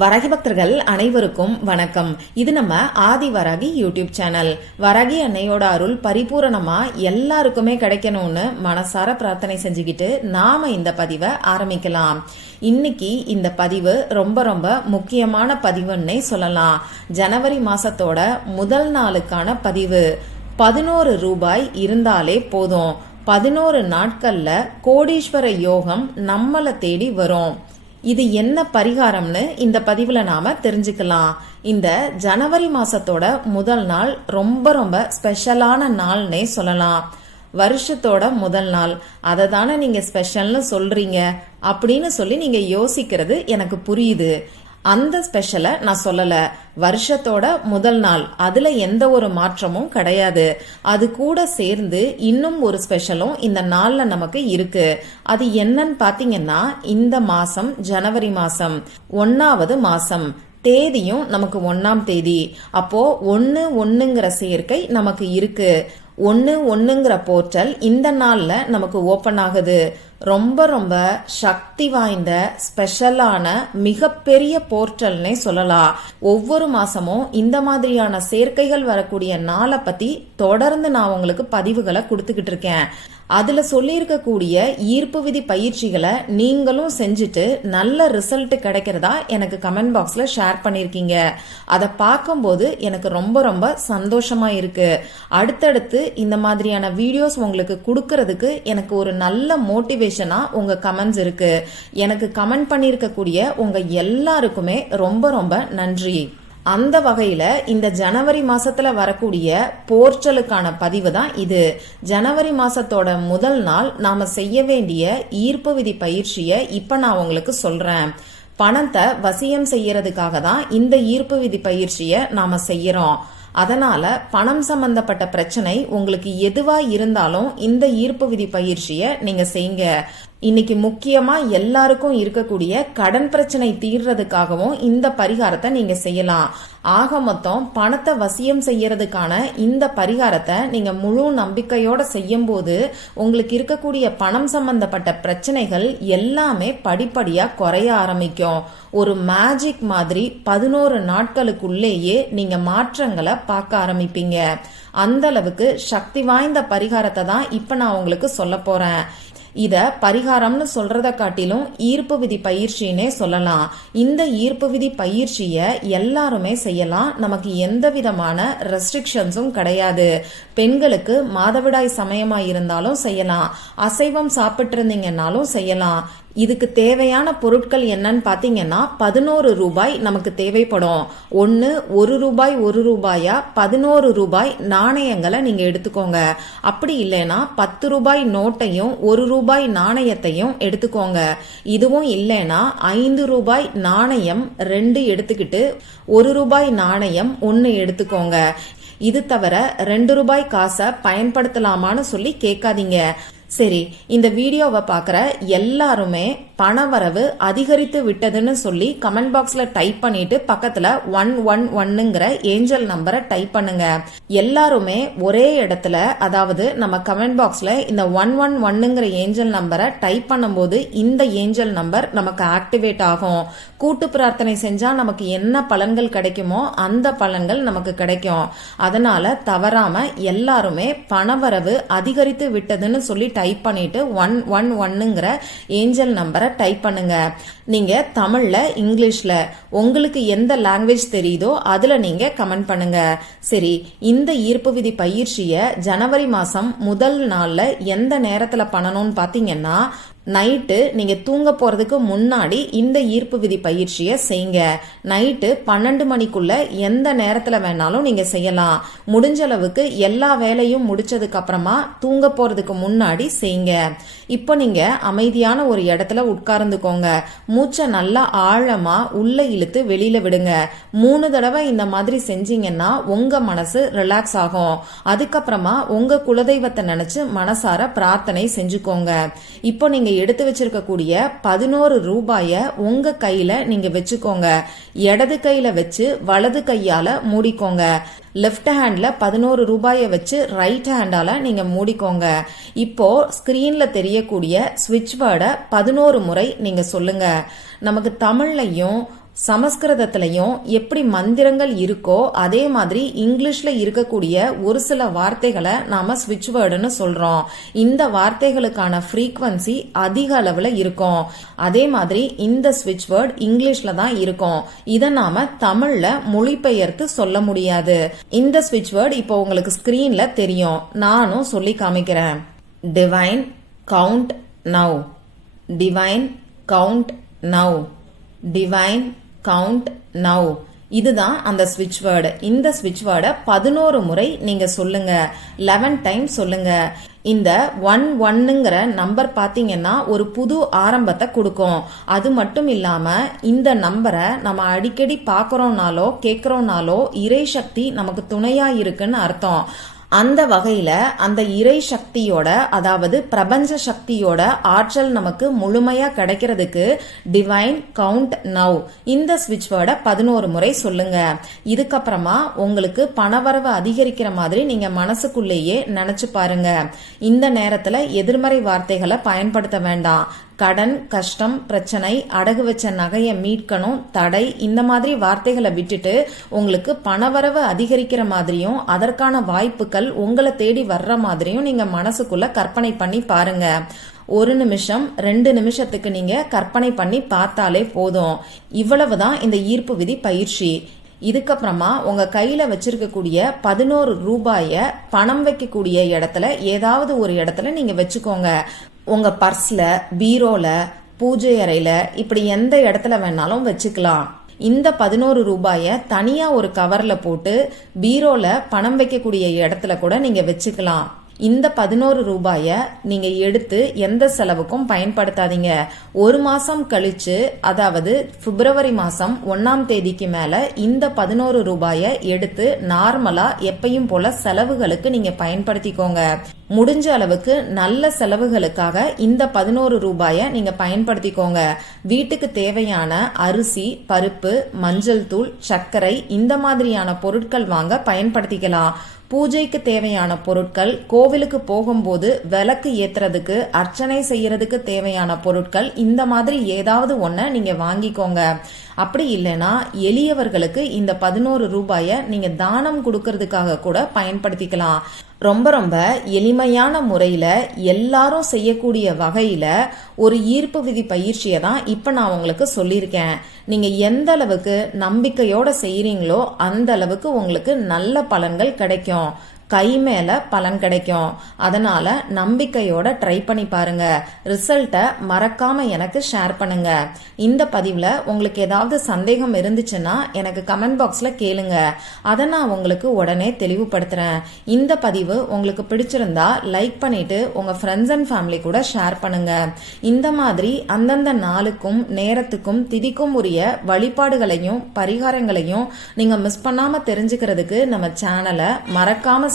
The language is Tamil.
வரகி பக்தர்கள் அனைவருக்கும் வணக்கம். இது நம்ம ஆதி வரகி யூடியூப் சேனல். வரகி அன்னையோட அருள் பரிபூரணமா எல்லாருக்குமே கிடைக்கணும்னு மனசார பிரார்த்தனை செஞ்சுக்கிட்டு நாம இந்த பதிவை ஆரம்பிக்கலாம். இன்னைக்கு இந்த பதிவு ரொம்ப ரொம்ப முக்கியமான பதிவுன்னே சொல்லலாம். ஜனவரி மாசத்தோட முதல் நாளுக்கான பதிவு. பதினோரு ரூபாய் இருந்தாலே போதும். பதினோரு நாட்கள்ல கோடீஸ்வர யோகம் நம்மளை தேடி வரும். இது என்ன பரிகாரம்னு இந்த பதிவுல நாம தெரிஞ்சுக்கலாம். இந்த ஜனவரி மாசத்தோட முதல் நாள் ரொம்ப ரொம்ப ஸ்பெஷலான நாள்னே சொல்லலாம். வருஷத்தோட முதல் நாள். அதை தானே நீங்க ஸ்பெஷல்னு சொல்றீங்க? அப்படின்னு சொல்லி நீங்க யோசிக்கிறது எனக்கு புரியுது. அந்த ஸ்பெஷலை நான் சொல்லல. வருஷத்தோட முதல் நாள். அதுல எந்த ஒரு மாற்றமும் கிடையாது. அது கூட சேர்ந்து இன்னும் ஒரு ஸ்பெஷலும் இந்த நாள்ல நமக்கு இருக்கு. அது என்னன்னு பாத்தீங்கன்னா இந்த மாசம் ஜனவரி மாசம். ஒன்னாவது மாசம். தேதியும் நமக்கு ஒன்னாம் தேதி. அப்போ ஒன்னு ஒன்னுங்கிற சேர்க்கை நமக்கு இருக்கு. ஒன்னு ஒன்னுங்கிற போர்ட்டல் இந்த நாள்ல நமக்கு ஓபன் ஆகுது. ரொம்ப ரொம்ப சக்தி வாய்ந்த ஸ்பெஷலான மிகப்பெரிய போர்ட்டல்னே சொல்லலாம். ஒவ்வொரு மாசமும் இந்த மாதிரியான சேர்க்கைகள் வரக்கூடிய நாளை பத்தி தொடர்ந்து நான் உங்களுக்கு பதிவுகளை கொடுத்துக்கிட்டு இருக்கேன். அதுல சொல்லியிருக்கக்கூடிய ஈர்ப்பு விதி பயிற்சிகளை நீங்களும் செஞ்சுட்டு நல்ல ரிசல்ட் கிடைக்கிறதா எனக்கு கமெண்ட் பாக்ஸ்ல ஷேர் பண்ணிருக்கீங்க அதை பார்க்கும்போது எனக்கு ரொம்ப ரொம்ப சந்தோஷமா இருக்கு. அடுத்தடுத்து இந்த மாதிரியான வீடியோஸ் உங்களுக்கு கொடுக்கறதுக்கு எனக்கு ஒரு நல்ல மோட்டிவேஷன் உங்க கமெண்ட்ஸ் இருக்கு. எனக்கு கமெண்ட் பண்ணியிருக்கக்கூடிய உங்க எல்லாருக்குமே ரொம்ப ரொம்ப நன்றி. அந்த வகையில இந்த ஜனவரி மாசத்துல வரக்கூடிய போர்ச்சலுக்கான பதிவு தான் இது. ஜனவரி மாசத்தோட முதல் நாள் நாம செய்ய வேண்டிய ஈர்ப்பு விதி பயிற்சியை இப்ப நான் உங்களுக்கு சொல்றேன். பணத்தை வசியம் செய்யறதுக்காக தான் இந்த ஈர்ப்பு விதி பயிற்சியை நாம செய்யறோம். அதனால பணம் சம்பந்தப்பட்ட பிரச்சனை உங்களுக்கு எதுவா இருந்தாலும் இந்த ஈர்ப்பு விதி பயிற்சியை நீங்க செய்யுங்க இன்னைக்கு முக்கியமா எல்லாருக்கும் இருக்கக்கூடிய கடன் பிரச்சனை தீர்றதுக்காகவும் இந்த பரிகாரத்தை நீங்க செய்யலாம். ஆக மொத்தம் பணத்தை வசியம் செய்யறதுக்கான இந்த பரிகாரத்தை நீங்க முழு நம்பிக்கையோட செய்யும் போது உங்களுக்கு இருக்கக்கூடிய பணம் சம்பந்தப்பட்ட பிரச்சனைகள் எல்லாமே படிப்படியா குறைய ஆரம்பிக்கும். ஒரு மேஜிக் மாதிரி பதினோரு நாட்களுக்குள்ளேயே நீங்க மாற்றங்களை பார்க்க ஆரம்பிப்பீங்க. அந்த அளவுக்கு சக்தி வாய்ந்த பரிகாரத்தை தான் இப்ப நான் உங்களுக்கு சொல்ல போறேன். இத பரிகாரம்னு சொல்றத காட்டிலும் ஈர்ப்பு விதி பயிற்சின்னே சொல்லலாம். இந்த ஈர்ப்பு விதி பயிற்சிய எல்லாருமே செய்யலாம். நமக்கு எந்த விதமான ரெஸ்ட்ரிக்ஷன்ஸும் கிடையாது. பெண்களுக்கு மாதவிடாய் சமயமா இருந்தாலும் செய்யலாம். அசைவம் சாப்பிட்டு இருந்தீங்கன்னாலும் செய்யலாம். இதுக்கு தேவையான பொருட்கள் என்னன்னு பாத்தீங்கன்னா பதினோரு ரூபாய் நமக்கு தேவைப்படும். ஒன்னு ஒரு ரூபாய் ஒரு ரூபாயா? பதினோரு ரூபாய் நாணயங்களை நீங்க எடுத்துக்கோங்க. அப்படி இல்லைன்னா பத்து ரூபாய் நோட்டையும் ஒரு ரூபாய் நாணயத்தையும் எடுத்துக்கோங்க. இதுவும் இல்லைன்னா ஐந்து ரூபாய் நாணயம் ரெண்டு எடுத்துக்கிட்டு ஒரு ரூபாய் நாணயம் ஒன்னு எடுத்துக்கோங்க. இது தவிர ரெண்டு ரூபாய் காசை பயன்படுத்தலாமான்னு சொல்லி கேட்காதீங்க. சரி இந்த வீடியோவை பார்க்குற எல்லாருமே பணவரவு அதிகரித்து விட்டதுன்னு சொல்லி கமெண்ட் பாக்ஸ்ல டைப் பண்ணிட்டு பக்கத்துல ஒன் ஒன் ஒன்னுங்கிற ஏஞ்சல் நம்பரை டைப் பண்ணுங்க. எல்லாருமே ஒரே இடத்துல அதாவது நம்ம கமெண்ட் பாக்ஸ்ல இந்த ஒன் ஒன் ஒன்னுங்கிற ஏஞ்சல் நம்பரை டைப் பண்ணும்போது இந்த ஏஞ்சல் நம்பர் நமக்கு ஆக்டிவேட் ஆகும். கூட்டு பிரார்த்தனை செஞ்சா நமக்கு என்ன பலன்கள் கிடைக்குமோ அந்த பலன்கள் நமக்கு கிடைக்கும். அதனால தவறாம எல்லாருமே பணவரவு அதிகரித்து விட்டதுன்னு சொல்லி டைப் பண்ணிட்டு ஒன் ஒன் ஒன்னுங்கிற ஏஞ்சல் நம்பரை டைப் பண்ணுங்க. நீங்க தமிழ்ல இங்கிலீஷ்ல உங்களுக்கு எந்த லாங்குவேஜ் தெரியுதோ அதுல நீங்க கமெண்ட் பண்ணுங்க. சரி இந்த ஈர்ப்பு விதி பயிற்சியை ஜனவரி மாசம் முதல் நாள்ல எந்த நேரத்துல பண்ணணும்னு பாத்தீங்கன்னா நைட்டு நீங்கள் தூங்க போகிறதுக்கு முன்னாடி இந்த ஈர்ப்பு விதி பயிற்சியை செய்யுங்க. நைட்டு பன்னெண்டு மணிக்குள்ளே எந்த நேரத்தில் வேணாலும் நீங்கள் செய்யலாம். முடிஞ்ச அளவுக்கு எல்லா வேலையும் முடிச்சதுக்கு அப்புறமா தூங்க போகிறதுக்கு முன்னாடி செய்யுங்க. இப்போ நீங்கள் அமைதியான ஒரு இடத்துல உட்கார்ந்துக்கோங்க. மூச்சை நல்லா ஆழமாக உள்ளே இழுத்து வெளியில் விடுங்க. மூணு தடவை இந்த மாதிரி செஞ்சீங்கன்னா உங்கள் மனசு ரிலாக்ஸ் ஆகும். அதுக்கப்புறமா உங்கள் குலதெய்வத்தை நினச்சி மனசார பிரார்த்தனை செஞ்சுக்கோங்க. இப்போ நீங்கள் எடுத்து வச்சிருக்கக்கூடிய பதினோரு ரூபாய உங்க கையில நீங்க வச்சுக்கோங்க. இடது கையில வச்சு வலது கையால மூடிக்கோங்க. லெஃப்ட் ஹேண்ட்ல பதினோரு ரூபாயை வச்சு ரைட் ஹேண்டால நீங்க மூடிக்கோங்க. இப்போ ஸ்கிரீன்ல தெரியக்கூடிய ஸ்விட்ச் வேர்டை பதினோரு முறை நீங்க சொல்லுங்க. நமக்கு தமிழ்லையும் சமஸ்கிருதத்திலையும் எப்படி மந்திரங்கள் இருக்கோ அதே மாதிரி இங்கிலீஷ்ல இருக்கக்கூடிய ஒரு சில வார்த்தைகளை நாம ஸ்விட்ச் வேர்டுன்னு சொல்றோம். இந்த வார்த்தைகளுக்கான ஃப்ரீக்வன்சி அதிக அளவுல இருக்கும். அதே மாதிரி இந்த ஸ்விட்ச் வேர்ட் இங்கிலீஷ்ல தான் இருக்கும். இதை நாம தமிழ்ல மொழிபெயர்த்து சொல்ல முடியாது. இந்த ஸ்விட்ச் வேர்ட் இப்போ உங்களுக்கு ஸ்கிரீன்ல தெரியும். நானும் சொல்லி காமிக்கிறேன். Divine count now divine count now divine count now இதுதான் அந்த ஸ்விட்ச் வேர்டு இந்த ஸ்விட்ச் வேர்டை பதினோரு முறை நீங்க சொல்லுங்க. லெவன் டைம் சொல்லுங்க. இந்த ஒன் ஒன்னுங்கிற நம்பர் பார்த்தீங்கன்னா ஒரு புது ஆரம்பத்தை கொடுக்கும். அது மட்டும் இல்லாம இந்த நம்பரை நம்ம அடிக்கடி பார்க்கறோம்னாலோ கேட்கறோம்னாலோ இறை சக்தி நமக்கு துணையா இருக்குன்னு அர்த்தம். அந்த வகையில அந்த இறை சக்தியோட அதாவது பிரபஞ்ச சக்தியோட ஆற்றல் நமக்கு முழுமையா கிடைக்கிறதுக்கு டிவைன் கவுண்ட் நவ் இந்த ஸ்விட்ச் வேர்டை பதினோரு முறை சொல்லுங்க. இதுக்கப்புறமா உங்களுக்கு பணவரவு அதிகரிக்கிற மாதிரி நீங்க மனசுக்குள்ளேயே நினைச்சு பாருங்க. இந்த நேரத்துல எதிர்மறை வார்த்தைகளை பயன்படுத்த வேண்டாம். கடன் கஷ்டம் பிரச்சனை அடகு வச்ச நகையை மீட்கணும் தடை இந்த மாதிரி வார்த்தைகளை விட்டுட்டு உங்களுக்கு பணவரவு அதிகரிக்கிற மாதிரியும் அதற்கான வாய்ப்புகள் உங்களை தேடி வர்ற மாதிரியும் நீங்க மனசுக்குள்ள கற்பனை பண்ணி பாருங்க. ஒரு நிமிஷம் ரெண்டு நிமிஷத்துக்கு நீங்க கற்பனை பண்ணி பார்த்தாலே போதும். இவ்வளவுதான் இந்த ஈர்ப்பு விதி பயிற்சி. இதுக்கப்புறமா உங்க கையில வச்சிருக்கக்கூடிய பதினோரு ரூபாய பணம் வைக்கக்கூடிய இடத்துல ஏதாவது ஒரு இடத்துல நீங்க வச்சுக்கோங்க. உங்க பர்ஸ்ல பீரோல பூஜை அறையில இப்படி எந்த இடத்துல வேணாலும் வச்சுக்கலாம். இந்த பதினோரு ரூபாய தனியா ஒரு கவர்ல போட்டு பீரோல பணம் வைக்கக்கூடிய இடத்துல கூட நீங்க வச்சுக்கலாம். இந்த பதினோரு ரூபாய நீங்க எடுத்து எந்த செலவுக்கும் பயன்படுத்தாதீங்க. ஒரு மாசம் கழிச்சு அதாவது பிப்ரவரி மாசம் ஒன்னாம் தேதிக்கு மேல இந்த பதினோரு ரூபாய எடுத்து நார்மலா எப்பயும் போல செலவுகளுக்கு நீங்க பயன்படுத்திக்கோங்க. முடிஞ்ச அளவுக்கு நல்ல செலவுகளுக்காக இந்த பதினோரு ரூபாயை நீங்க பயன்படுத்திக்கோங்க. வீட்டுக்கு தேவையான அரிசி பருப்பு மஞ்சள் தூள் சர்க்கரை இந்த மாதிரியான பொருட்கள் வாங்க பயன்படுத்திக்கலாம். பூஜைக்கு தேவையான பொருட்கள் கோவிலுக்கு போகும்போது விளக்கு ஏத்துறதுக்கு அர்ச்சனை செய்யறதுக்கு தேவையான பொருட்கள் இந்த மாதிரி ஏதாவது ஒன்ன நீங்க வாங்கிக்கோங்க. அப்படி இல்லைன்னா எளியவர்களுக்கு இந்த பதினோரு ரூபாய நீங்க தானம் கொடுக்கறதுக்காக கூட பயன்படுத்திக்கலாம். ரொம்ப ரொம்ப எளிமையான முறையில் எல்லாரும் செய்யக்கூடிய வகையில் ஒரு ஈர்ப்பு விதி பயிற்சியை தான் இப்போ நான் உங்களுக்கு சொல்லியிருக்கேன். நீங்கள் எந்த அளவுக்கு நம்பிக்கையோடு செய்கிறீங்களோ அந்த அளவுக்கு உங்களுக்கு நல்ல பலன்கள் கிடைக்கும். கை மேல பலன் கிடைக்கும். அதனால நம்பிக்கையோட ட்ரை பண்ணி பாருங்க. ரிசல்ட்டை மறக்காம எனக்கு ஷேர் பண்ணுங்க. இந்த பதிவுல உங்களுக்கு ஏதாவது சந்தேகம் இருந்துச்சுன்னா எனக்கு கமெண்ட் பாக்ஸ்ல கேளுங்க. அதை நான் உங்களுக்கு உடனே தெளிவுபடுத்துறேன். இந்த பதிவு உங்களுக்கு பிடிச்சிருந்தா லைக் பண்ணிட்டு உங்க ஃப்ரெண்ட்ஸ் அண்ட் ஃபேமிலி கூட ஷேர் பண்ணுங்க. இந்த மாதிரி அந்தந்த நாளுக்கும் நேரத்துக்கும் திதிக்கும் உரிய வழிபாடுகளையும் பரிகாரங்களையும் நீங்க மிஸ் பண்ணாம தெரிஞ்சுக்கிறதுக்கு நம்ம சேனலை மறக்காம